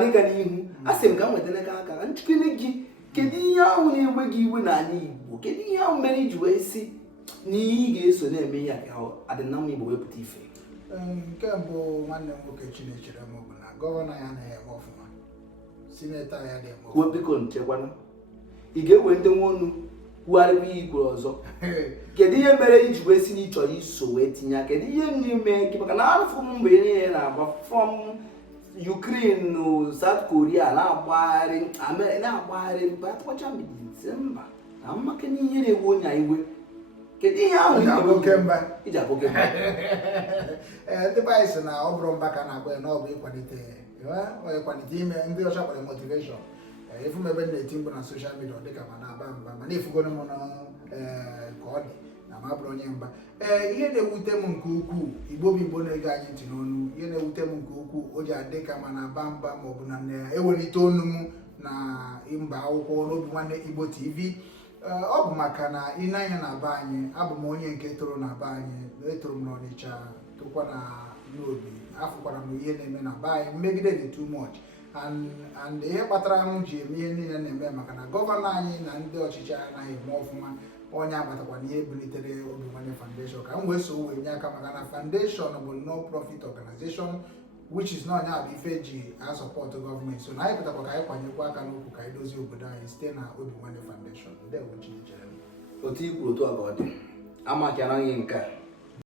anyị ga n'ihu asị m ka m wetara gị aka njikere gị kedu ihe ahụ na-ewe gị iwe n'ala Igbo kedu ihe ahụ mere iji wee si na ị ga-eso na-eme ihe adịna mma Igbo wepụta ife nke mbụ nwanne m nwoke Chinechere m bụ na gọvanọ ya anaghị eme ọfụma sinetọ ya na-eme ọfụma biko nchekwana ị ga-ewe ndị nwonu kwugharịwa ihe ikwuru ọzọ kedu ihe mere iji wee si n'ịchọ iso wee tinye aka kedu ihe n'ime gị maka na arụfụ m mgbe niile na-agba from Ukraine South Korea na-agbagharị mgbe atụkwacha mba na mmake n'ihe na-ewe onye iwe kedu ihe ahụ iji abụ kemba ndị be anyị sị na ọ bụrụ mba ka na-agba ya na ọ bụ ịkwalite ime ndị ọcha kpara motivation efu m ebe na-eti mkpu na soshal midia dịka ma na-aba mba mana efugoro m ka ọ dị na ma bụrụ onye mba ihe na-ewute m nke ukwuu Igbo bụ Igbo na-ege anyị ntị n'onu ihe na-ewute m nke ukwuu o ji adị ka ma na-aba mba ma ọ bụ na na-ewelite onu m na mba akwụkwọ n'Obinwannem Igbo TV ọ bụ maka na ịnanya na be anyị abụ m onye nke toro na be anyị etoro m n'Ọnịcha tokwa na n'Obi afụkwara m ihe na-eme na be anyị mmegide dị too much and ihe kpatara m ji eme ihe niile na-eme maka na gọvanọ anyị na ndị ọchịchị anaghị eme ọfụma onye akpatakwa na ihe bulitere Obinwannem Foundation ka m wee so wee nye aka maka na foundation bụ non-profit organization which is not bụ ife ji asọpọtụ gọọmenti so na anyị pụtakwa ka anyị kwanyekwa aka n'okwu ka anyị dozie obodo anyị site na Obinwannem Foundation. Ndewo Chinechere. otu ikwuru otu a ka ọ dị ama ka anaghị nke